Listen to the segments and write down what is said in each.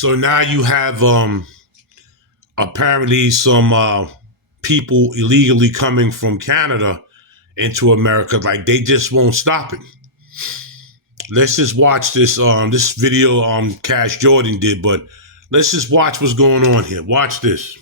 So now you have apparently some people illegally coming from Canada into America. Like they just won't stop it. Let's just watch this this video Cash Jordan did, but let's just watch what's going on here. Watch this.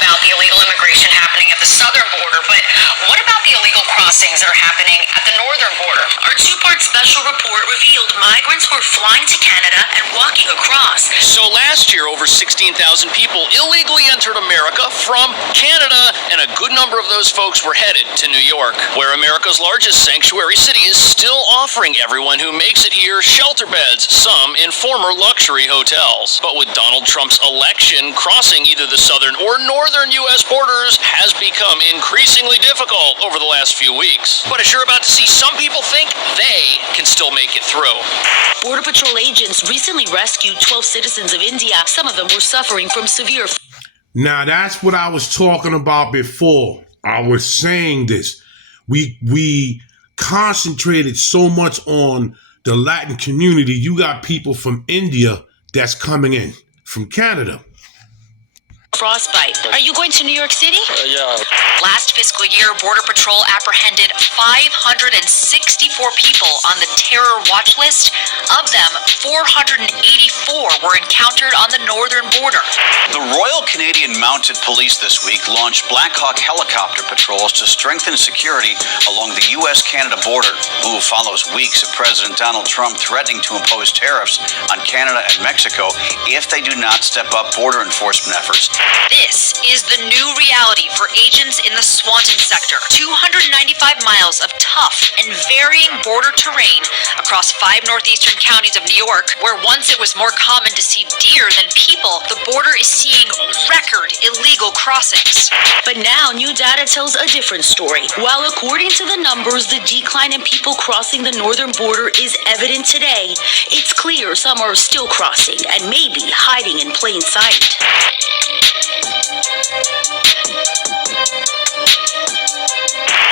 About the illegal immigration happening at the southern border, but what about the illegal crossings that are happening at the northern border? Our two-part special report revealed migrants were flying to Canada and walking across. So last year, over 16,000 people illegally entered America from Canada, and a good number of those folks were headed to New York, where America's largest sanctuary city is still offering everyone who makes it here shelter beds, some in former luxury hotels. But with Donald Trump's election, crossing either the southern or northern U.S. borders has become increasingly difficult over the last few weeks. But as you're about to see, some people think they can still make it through. Border Patrol agents recently rescued 12 citizens of India. Some of them were suffering from severe... Now, that's what I was talking about before. I was saying this. We concentrated so much on the Latin community. You got people from India that's coming in, from Canada. frostbite. Are you going to New York City? Yeah. Last fiscal year, Border Patrol apprehended 564 people on the terror watch list. Of them, 484 were encountered on the northern border. The Royal Canadian Mounted Police this week launched Black Hawk helicopter patrols to strengthen security along the U.S.-Canada border. The move follows weeks of President Donald Trump threatening to impose tariffs on Canada and Mexico if they do not step up border enforcement efforts. This is the new reality for agents in the Swanton sector. 295 miles of tough and varying border terrain across 5 northeastern counties of New York, where once it was more common to see deer than people, the border is seeing record illegal crossings. But now new data tells a different story. While according to the numbers, the decline in people crossing the northern border is evident today, it's clear some are still crossing and maybe hiding in plain sight.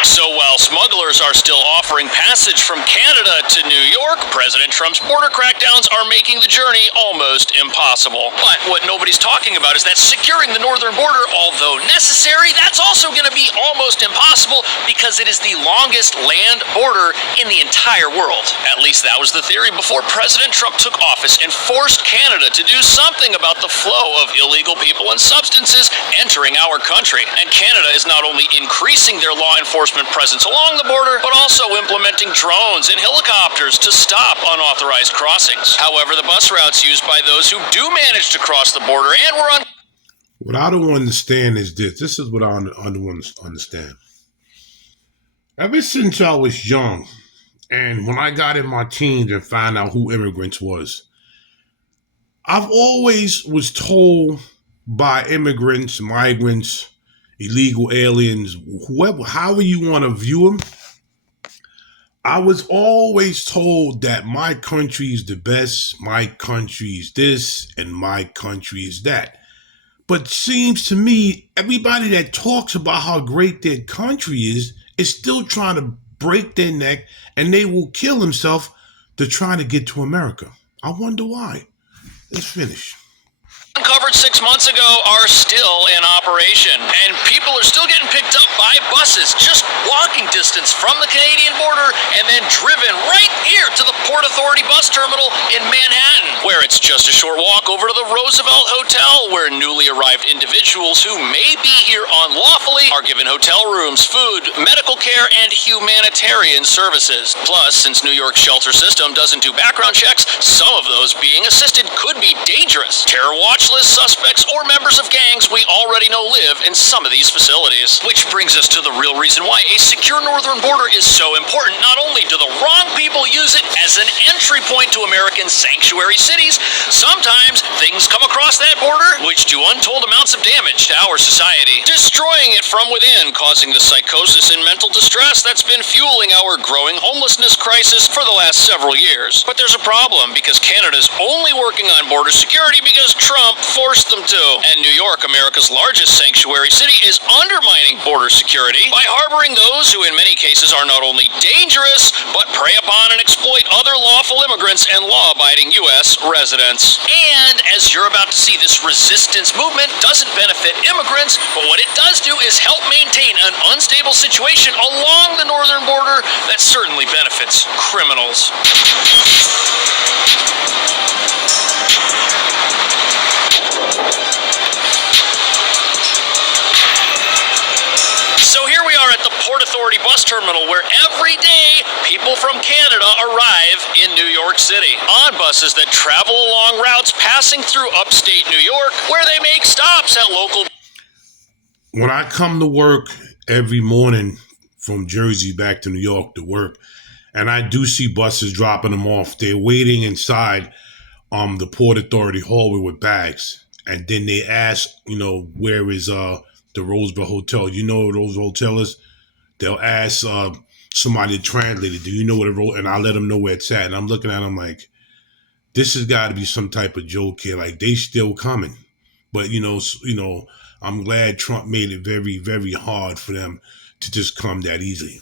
So while smugglers are still offering passage from Canada to New York, President Trump's border crackdowns are making the journey almost impossible. But what nobody's talking about is that securing the northern border, although necessary, that's also going to be almost impossible because it is the longest land border in the entire world. At least that was the theory before President Trump took office and forced Canada to do something about the flow of illegal people and substances entering our country. And Canada is not only increasing their law enforcement presence along the border, but also implementing drones and helicopters to stop unauthorized crossings. However, the bus routes used by those who do manage to cross the border and were on... What I don't understand is this. This is what I don't understand. Ever since I was young, and when I got in my teens and found out who immigrants was, I've always was told by immigrants, migrants, illegal aliens, whoever, however you want to view them, I was always told that my country is the best, my country is this, and my country is that. But seems to me, everybody that talks about how great their country is still trying to break their neck, and they will kill themselves to try to get to America. I wonder why. Let's finish. Uncovered 6 months ago are still in operation, and people are still getting picked up by buses just walking distance from the Canadian border and then driven right here to the Port Authority bus terminal in Manhattan, where it's just a short walk over to the Roosevelt Hotel, where newly arrived individuals who may be here unlawfully are given hotel rooms, food, medical care, and humanitarian services. Plus, since New York's shelter system doesn't do background checks, some of those being assisted could be dangerous. Terror watch list suspects or members of gangs we already know live in some of these facilities. Which brings us to the real reason why a secure northern border is so important. Not only do the wrong people use it as an entry point to American sanctuary cities, sometimes things come across that border which do untold amounts of damage to our society, destroying it from within, causing the psychosis and mental distress that's been fueling our growing homelessness crisis for the last several years. But there's a problem, because Canada's only working on border security because Trump forced them to. And New York, America's largest sanctuary city, is undermining border security by harboring those who in many cases are not only dangerous, but prey upon and exploit other lawful immigrants and law-abiding U.S. residents. And as you're about to see, this resistance movement doesn't benefit immigrants, but what it does do is help maintain an unstable situation along the northern border that certainly benefits criminals. So here we are at the Port Authority bus terminal, where every day people from Canada arrive in New York City on buses that travel along routes passing through upstate New York, where they make stops at local. When I come to work every morning from Jersey back to New York to work, and I do see buses dropping them off, they're waiting inside the Port Authority hallway with bags. And then they ask, where is the Roseville Hotel? You know where Roseville Hotel is? They'll ask somebody to translate it. Do you know where and I'll let them know where it's at. And I'm looking at them like, this has got to be some type of joke here. Like, they still coming. But, I'm glad Trump made it very, very hard for them to just come that easily.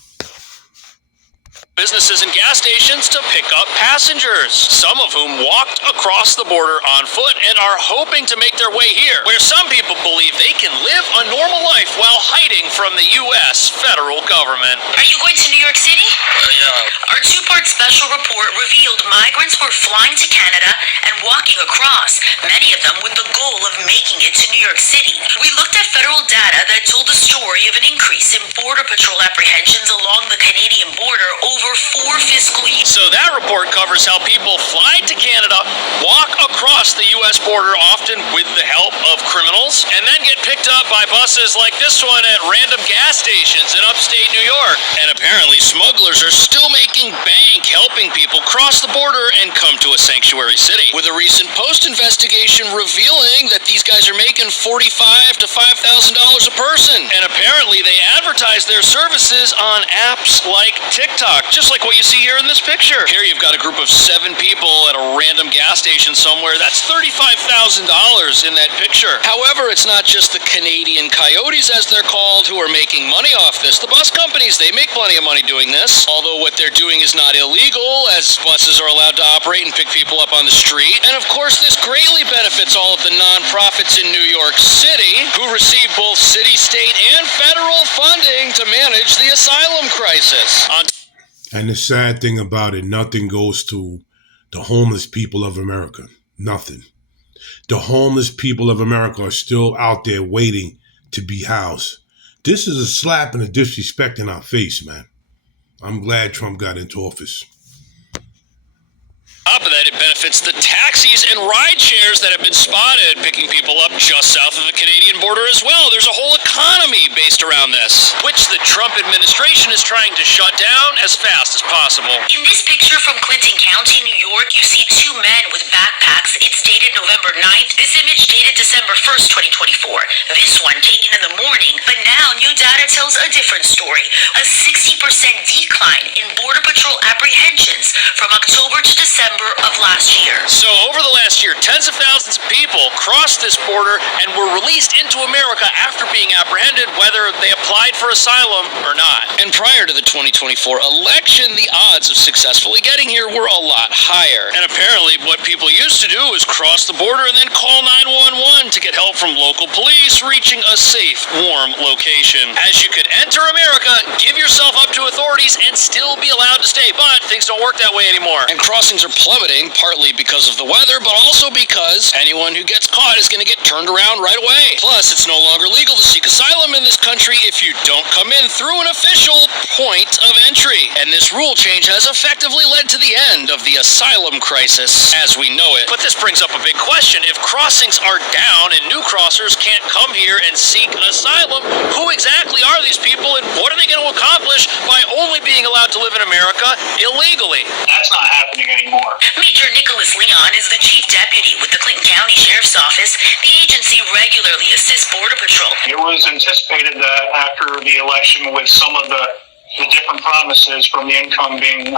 Businesses and gas stations to pick up passengers, some of whom walked across the border on foot and are hoping to make their way here, where some people believe they can live a normal life while hiding from the U.S. federal government. Are you going to New York City? Yeah. Our two-part special report revealed migrants were flying to Canada and walking across, many of them with the goal of making it to New York City. We looked at federal data that told the story of an increase in Border Patrol apprehensions along the Canadian border over 4 fiscal years. So that report covers how people fly to Canada, walk across the U.S. border, often with the help of criminals, and then get picked up by buses like this one at random gas stations in upstate New York. And apparently smugglers are still making bank helping people cross the border and come to a sanctuary city, with a recent Post investigation revealing that these guys are making $45,000 to $5,000 a person. And apparently they advertise their services on apps like TikTok, just like what you see here in this picture. Here you've got a group of 7 people at a random gas station somewhere. That's $35,000 in that picture. However, it's not just the Canadian coyotes, as they're called, who are making money off this. The bus companies, they make plenty of money doing this, although what they're doing is not illegal, as buses are allowed to operate and pick people up on the street. And of course, this greatly benefits all of the nonprofits in New York City, who receive both city, state, and federal funding to manage the asylum crisis. And the sad thing about it, nothing goes to the homeless people of America. Nothing. The homeless people of America are still out there waiting to be housed. This is a slap and a disrespect in our face, man. I'm glad Trump got into office. On top of that, it benefits the taxis and ride shares that have been spotted picking people up just south of the Canadian border as well. There's a whole economy based around this, which the Trump administration is trying to shut down as fast as possible. In this picture from Clinton County, New York, you see 2 men with backpacks. It's dated November 9th. This image dated December 1st, 2024. This one taken in the morning, but now new data tells a different story. A 60% decline in Border Patrol apprehensions from October to December of last year. So over the last year, tens of thousands of people crossed this border and were released into America after being apprehended, whether they applied for asylum or not. And prior to the 2024 election, the odds of successfully getting here were a lot higher. And apparently what people used to do is cross the border and then call 911 to get help from local police, reaching a safe, warm location. As you could enter America, give yourself up to authorities, and still be allowed to stay. But things don't work that way anymore. And crossings are plummeting, partly because of the weather, but also because anyone who gets caught is going to get turned around right away. Plus, it's no longer legal to seek asylum in this country if you don't come in through an official point of entry. And this rule change has effectively led to the end of the asylum crisis as we know it. But this brings up a big question. If crossings are down and new crossers can't come here and seek asylum, who exactly are these people and what are they going to accomplish by only being allowed to live in America illegally? That's not happening anymore. Major Nicholas Leon is the chief deputy with the Clinton County Sheriff's Office. The agency regularly assists Border Patrol. It was anticipated that after the election, with some of the different promises from the incoming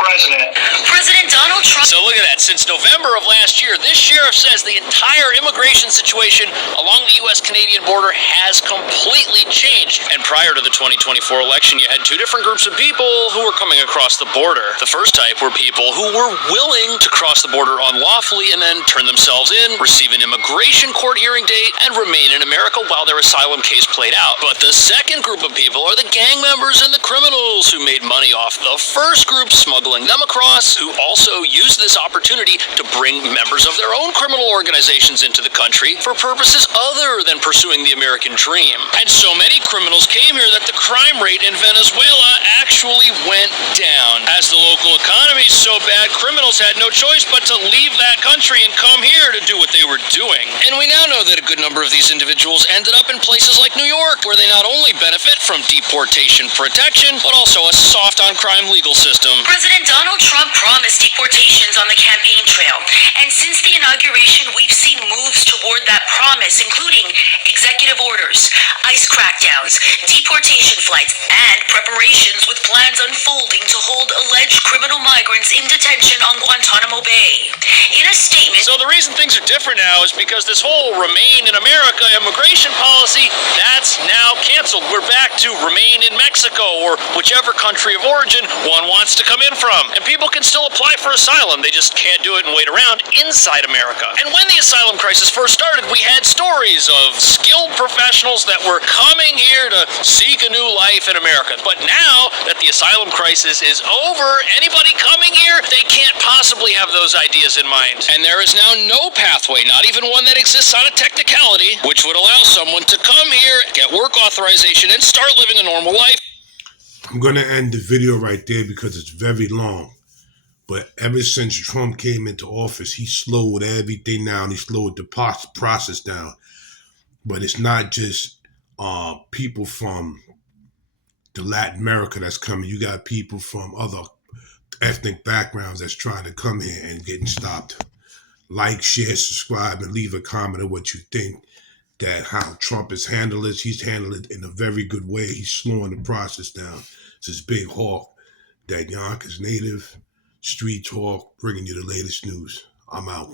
president. President Donald Trump. So look at that. Since November of last year, this sheriff says the entire immigration situation along the U.S.-Canadian border has completely changed. And prior to the 2024 election, you had two different groups of people who were coming across the border. The first type were people who were willing to cross the border unlawfully and then turn themselves in, receive an immigration court hearing date, and remain in America while their asylum case played out. But the second group of people are the gang members and the criminals who made money off the first group, smuggling them across, who also used this opportunity to bring members of their own criminal organizations into the country for purposes other than pursuing the American dream. And so many criminals came here that the crime rate in Venezuela actually went down. As the local economy is so bad, criminals had no choice but to leave that country and come here to do what they were doing. And we now know that a good number of these individuals ended up in places like New York, where they not only benefit from deportation protection, but also a soft on crime legal system. President Donald Trump promised deportations on the campaign trail. And since the inauguration, we've seen moves toward that promise, including executive orders, ICE crackdowns, deportation flights, and preparations with plans unfolding to hold alleged criminal migrants in detention on Guantanamo Bay. In a statement... So the reason things are different now is because this whole Remain in America immigration policy, that's now canceled. We're back to remain in Mexico or whichever country of origin one wants to come in from. And people can still apply for asylum. They just can't do it and wait around inside America. And when the asylum crisis first started, we had stories of skilled professionals that were coming here to seek a new life in America. But now that the asylum crisis is over, anybody coming here, they can't possibly have those ideas in mind. And there is now no pathway, not even one that exists on a technicality, which would allow someone to come here, get work authorization, and start living a normal life. I'm going to end the video right there because it's very long. But ever since Trump came into office, he slowed everything down. He slowed the process down. But it's not just people from the Latin America that's coming. You got people from other ethnic backgrounds that's trying to come here and getting stopped. Like, share, subscribe, and leave a comment of what you think that how Trump has handled it. He's handled it in a very good way. He's slowing the process down. It's this big hawk that Yonkers native street talk, bringing you the latest news. I'm out.